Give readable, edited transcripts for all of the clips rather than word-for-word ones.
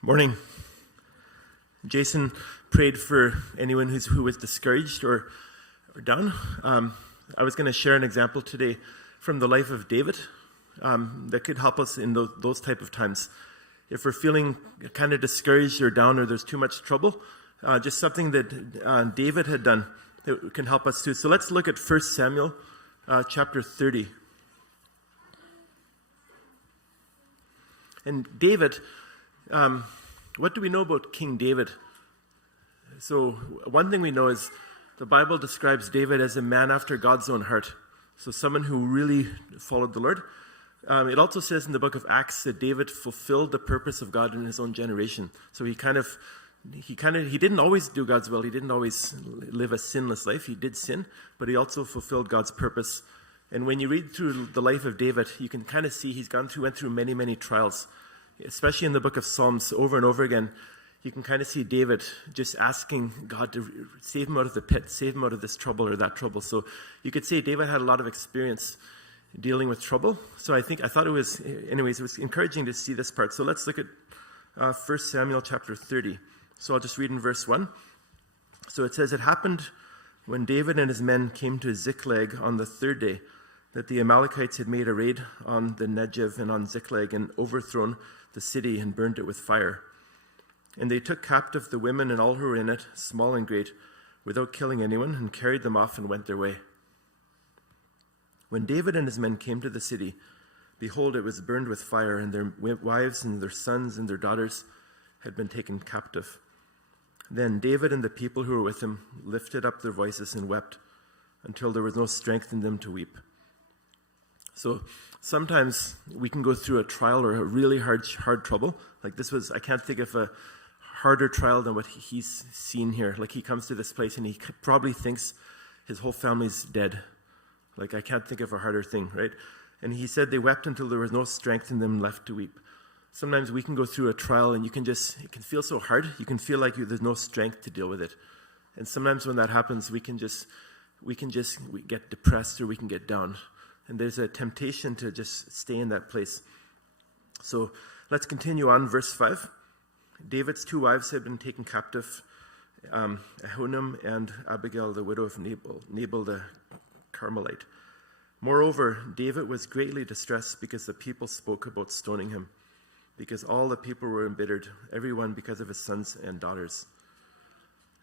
Morning. Jason prayed for anyone who was discouraged or down. I was going to share an example today from the life of David that could help us in those type of times. If we're feeling kind of discouraged or down or there's too much trouble, just something that David had done that can help us too. So let's look at 1 Samuel chapter 30. And David, what do we know about King David? So one thing we know is the Bible describes David as a man after God's own heart. So someone who really followed the Lord. It also says in the book of Acts that David fulfilled the purpose of God in his own generation. So he didn't always do God's will. He didn't always live a sinless life. He did sin, but he also fulfilled God's purpose. And when you read through the life of David, you can kind of see he went through many, many trials, especially in the book of Psalms over and over again. You can kind of see David just asking God to save him out of the pit, save him out of this trouble or that trouble. So you could say David had a lot of experience dealing with trouble. So it was encouraging to see this part. So let's look at 1 Samuel chapter 30. So I'll just read in verse 1. So it says, "It happened when David and his men came to Ziklag on the third day that the Amalekites had made a raid on the Negev and on Ziklag and overthrown the city and burned it with fire. And they took captive the women and all who were in it, small and great, without killing anyone, and carried them off and went their way. When David and his men came to the city, behold, it was burned with fire, and their wives and their sons and their daughters had been taken captive. Then David and the people who were with him lifted up their voices and wept until there was no strength in them to weep." So sometimes we can go through a trial or a really hard trouble. Like this was, I can't think of a harder trial than what he's seen here. Like he comes to this place and he probably thinks his whole family's dead. Like I can't think of a harder thing, right? And he said they wept until there was no strength in them left to weep. Sometimes we can go through a trial and it can feel so hard. You can feel like there's no strength to deal with it. And sometimes when that happens, we get depressed or we can get down. And there's a temptation to just stay in that place. So let's continue on, verse 5. David's two wives had been taken captive, Ahinoam and Abigail, the widow of Nabal the Carmelite. Moreover, David was greatly distressed because the people spoke about stoning him, because all the people were embittered, everyone because of his sons and daughters.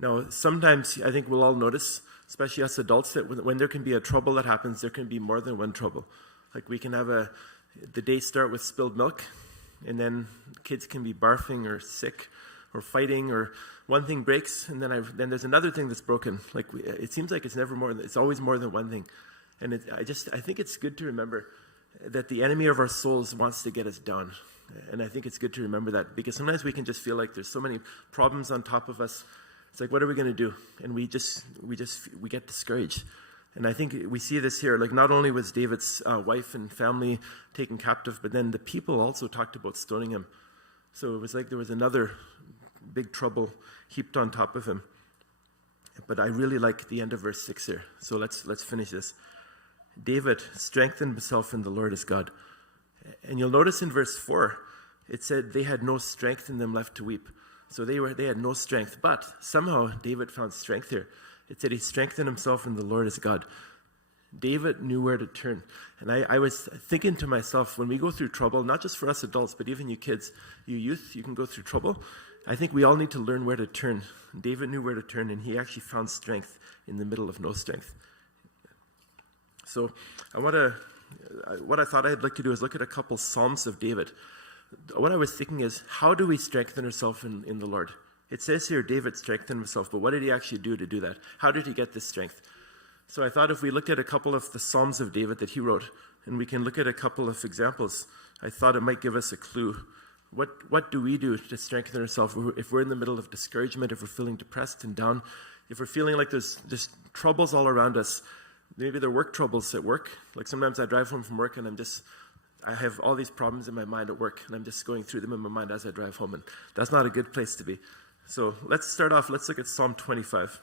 Now, sometimes I think we'll all notice, especially us adults, that when there can be a trouble that happens, there can be more than one trouble. Like we can have the day start with spilled milk, and then kids can be barfing or sick or fighting, or one thing breaks, and then there's another thing that's broken. Like it seems like it's always more than one thing. And I think it's good to remember that the enemy of our souls wants to get us down. And I think it's good to remember that, because sometimes we can just feel like there's so many problems on top of us. It's like, what are we going to do? And we get discouraged. And I think we see this here. Like not only was David's wife and family taken captive, but then the people also talked about stoning him. So it was like there was another big trouble heaped on top of him. But I really like the end of verse 6 here. So let's finish this. David strengthened himself in the Lord his God. And you'll notice in verse 4, it said they had no strength in them left to weep. So they had no strength, but somehow David found strength here. It said he strengthened himself in the Lord his God. David knew where to turn. And I was thinking to myself, when we go through trouble, not just for us adults, but even you kids, you youth, you can go through trouble. I think we all need to learn where to turn. David knew where to turn, and he actually found strength in the middle of no strength. So what I thought I'd like to do is look at a couple Psalms of David. What I was thinking is, how do we strengthen ourselves in the Lord? It says here David strengthened himself, but what did he actually do to do that? How did he get this strength? So I thought if we looked at a couple of the Psalms of David that he wrote, and we can look at a couple of examples, I thought it might give us a clue. What do we do to strengthen ourselves if we're in the middle of discouragement, if we're feeling depressed and down, if we're feeling like there's just troubles all around us? Maybe they're work troubles at work. Like sometimes I drive home from work and I have all these problems in my mind at work, and I'm just going through them in my mind as I drive home, and that's not a good place to be. So let's start off. Let's look at Psalm 25.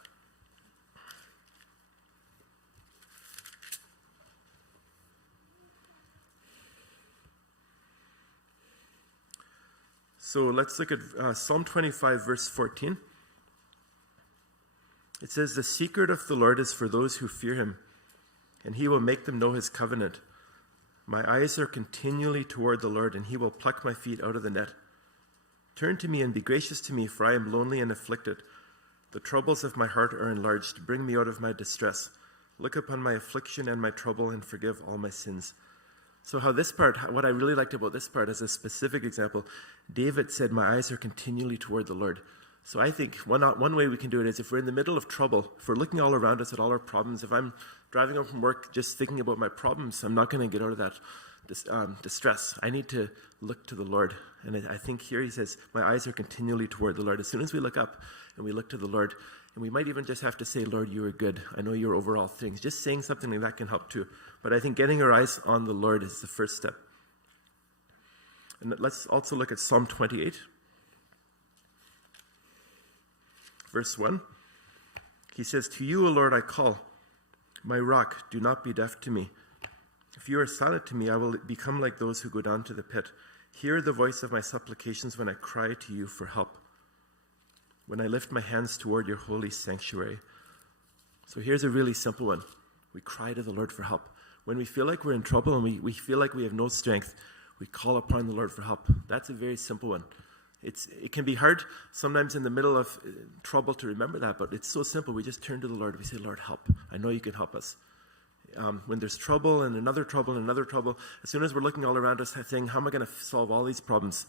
So let's look at Psalm 25, verse 14. It says, "The secret of the Lord is for those who fear him, and he will make them know his covenant. My eyes are continually toward the Lord, and he will pluck my feet out of the net. Turn to me and be gracious to me, for I am lonely and afflicted. The troubles of my heart are enlarged. Bring me out of my distress. Look upon my affliction and my trouble, and forgive all my sins." So what I really liked about this part as a specific example, David said, "My eyes are continually toward the Lord." So I think one way we can do it is if we're in the middle of trouble, if we're looking all around us at all our problems, if I'm driving home from work just thinking about my problems, I'm not going to get out of that distress. I need to look to the Lord. And I think here he says, "My eyes are continually toward the Lord." As soon as we look up and we look to the Lord, and we might even just have to say, "Lord, you are good. I know you're over all things." Just saying something like that can help too. But I think getting our eyes on the Lord is the first step. And let's also look at Psalm 28. Verse 1. He says, "To you, O Lord, I call. My rock, do not be deaf to me. If you are silent to me, I will become like those who go down to the pit. Hear the voice of my supplications when I cry to you for help, when I lift my hands toward your holy sanctuary." So here's a really simple one. We cry to the Lord for help. When we feel like we're in trouble and we feel like we have no strength, we call upon the Lord for help. That's a very simple one. It can be hard sometimes in the middle of trouble to remember that, but it's so simple. We just turn to the Lord. We say, "Lord, help. I know you can help us." When there's trouble and another trouble and another trouble, as soon as we're looking all around us saying, "How am I going to solve all these problems?"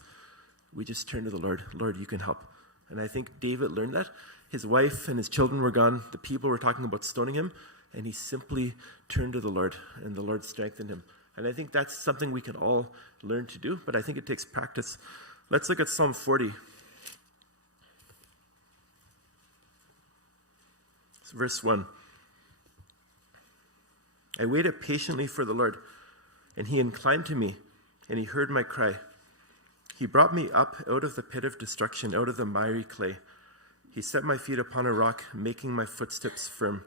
we just turn to the Lord. "Lord, you can help." And I think David learned that. His wife and his children were gone. The people were talking about stoning him, and he simply turned to the Lord, and the Lord strengthened him. And I think that's something we can all learn to do, but I think it takes practice. Let's look at Psalm 40. Verse 1. "I waited patiently for the Lord, and he inclined to me, and he heard my cry. He brought me up out of the pit of destruction, out of the miry clay. He set my feet upon a rock, making my footsteps firm.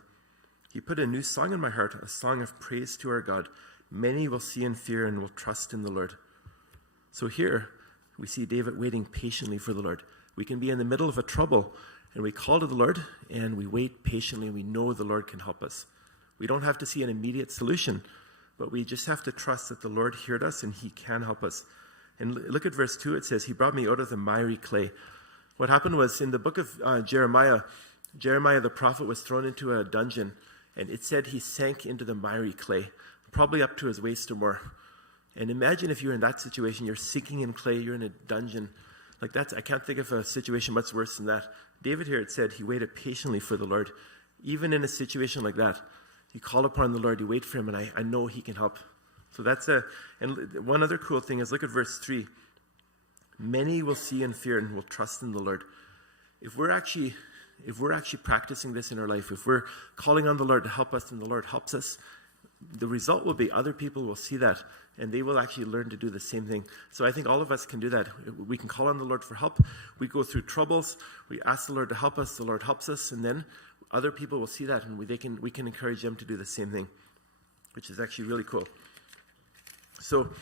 He put a new song in my heart, a song of praise to our God. Many will see and fear and will trust in the Lord." So here we see David waiting patiently for the Lord. We can be in the middle of a trouble, and we call to the Lord, and we wait patiently, and we know the Lord can help us. We don't have to see an immediate solution, but we just have to trust that the Lord heard us and he can help us. And look at verse 2. It says, "He brought me out of the miry clay." What happened was in the book of Jeremiah the prophet was thrown into a dungeon, and it said he sank into the miry clay, probably up to his waist or more. And imagine if you're in that situation, you're sinking in clay, you're in a dungeon. Like I can't think of a situation much worse than that. David here, it said he waited patiently for the Lord. Even in a situation like that, you call upon the Lord, you wait for him, and I know he can help. So and one other cool thing is, look at verse 3. "Many will see and fear and will trust in the Lord." If we're actually practicing this in our life, if we're calling on the Lord to help us and the Lord helps us, the result will be other people will see that and they will actually learn to do the same thing. So I think all of us can do that. We can call on the Lord for help. We go through troubles. We ask the Lord to help us. The Lord helps us. And then other people will see that and we can encourage them to do the same thing, which is actually really cool. So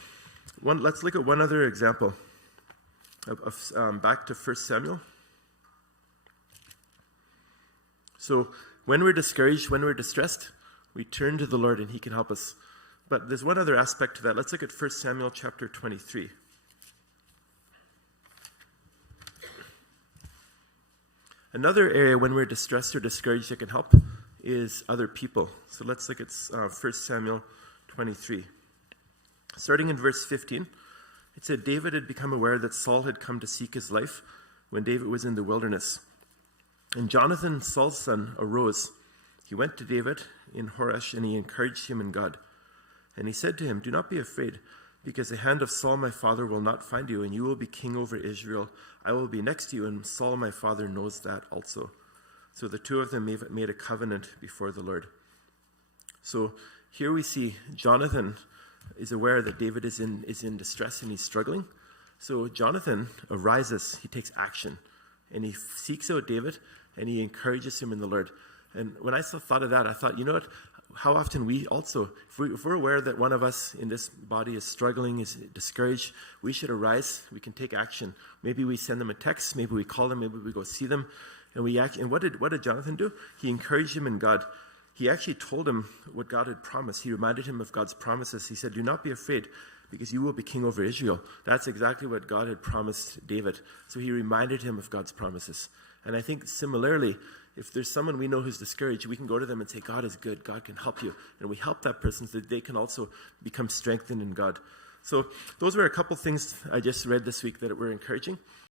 let's look at one other example of back to 1 Samuel. So when we're discouraged, when we're distressed, we turn to the Lord and he can help us. But there's one other aspect to that. Let's look at 1 Samuel chapter 23. Another area when we're distressed or discouraged that can help is other people. So let's look at 1 Samuel 23. Starting in verse 15, it said, "David had become aware that Saul had come to seek his life when David was in the wilderness. And Jonathan, Saul's son, arose. He went to David in Horesh, and he encouraged him in God. And he said to him, 'Do not be afraid, because the hand of Saul my father will not find you, and you will be king over Israel. I will be next to you, and Saul my father knows that also.' So the two of them made a covenant before the Lord." So here we see Jonathan is aware that David is in distress and he's struggling. So Jonathan arises, he takes action, and he seeks out David, and he encourages him in the Lord. And when I thought of that, I thought, you know what? how often we also, if we're aware that one of us in this body is struggling, is discouraged, we should arise. We can take action. Maybe we send them a text. Maybe we call them. Maybe we go see them. And we act. And what did Jonathan do? He encouraged him in God. He actually told him what God had promised. He reminded him of God's promises. He said, "Do not be afraid, because you will be king over Israel." That's exactly what God had promised David. So he reminded him of God's promises. And I think similarly, if there's someone we know who's discouraged, we can go to them and say, "God is good. God can help you." And we help that person so that they can also become strengthened in God. So those were a couple things I just read this week that were encouraging.